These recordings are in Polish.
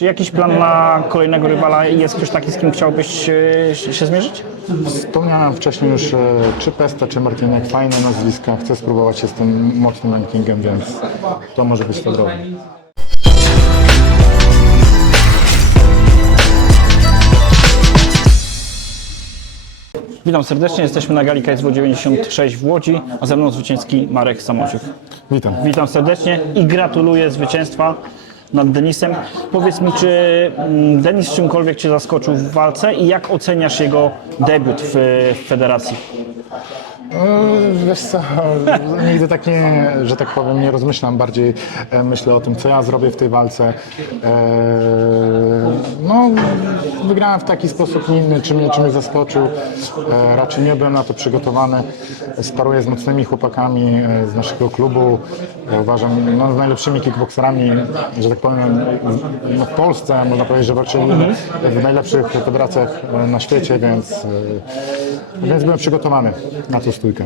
Czy jakiś plan na kolejnego rywala? Jest ktoś taki, z kim chciałbyś e, się zmierzyć? Wspomniałem wcześniej już, e, czy Pesta, czy Martinek, fajne nazwiska. Chcę spróbować się z tym mocnym rankingiem, więc to może być to droga. Witam serdecznie, jesteśmy na gali KSW 96 w Łodzi, a ze mną zwycięski Marek Samosiuk. Witam. Witam serdecznie i gratuluję zwycięstwa nad Denisem. Powiedz mi, czy mm, Denis czymkolwiek Cię zaskoczył w walce i jak oceniasz jego debiut w, w federacji? E, Wiesz co, nigdy tak nie, że tak powiem, nie rozmyślam. Bardziej e, myślę o tym, co ja zrobię w tej walce. E, No, wygrałem w taki sposób, inny, czy mnie, czy mnie zaskoczył. E, Raczej nie byłem na to przygotowany. Sparuję z mocnymi chłopakami e, z naszego klubu. E, Uważam, no, z najlepszymi kickboxerami, że tak powiem, w- no, Polsce. Można powiedzieć, że walczyli w najlepszych federacjach na świecie, więc, więc byłem przygotowany na tą stójkę.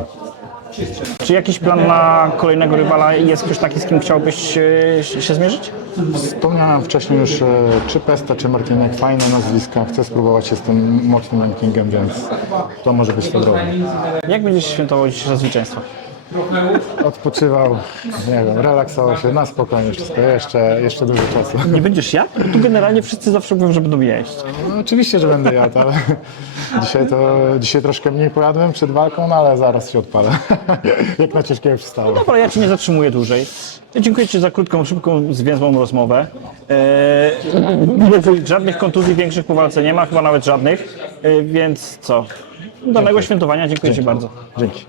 Czy jakiś plan na kolejnego rywala? Jest ktoś taki, z kim chciałbyś e, się zmierzyć? Wspomniałem wcześniej już, e, czy Pesta, czy Martinek, fajne nazwiska. Chcę spróbować się z tym mocnym rankingiem, więc to może być to droga. Jak będziesz świętował dzisiejsze zwycięstwo? Odpoczywał, nie wiem, relaksował się na spokojnie wszystko, jeszcze, jeszcze dużo czasu. Nie będziesz jadł? Bo tu generalnie wszyscy zawsze mówią, że będą jeść. No, oczywiście, że będę jadł, ale dzisiaj, to, dzisiaj troszkę mniej pojadłem przed walką, no ale zaraz się odpalę. Jak na ciężkiego przystało. Dobra, ja Ci nie zatrzymuję dłużej. Dziękuję Ci za krótką, szybką, zwięzłą rozmowę. Eee, żadnych kontuzji większych po walce nie ma, chyba nawet żadnych. Eee, więc co? Udanego świętowania, dziękuję Ci bardzo. Dzięki.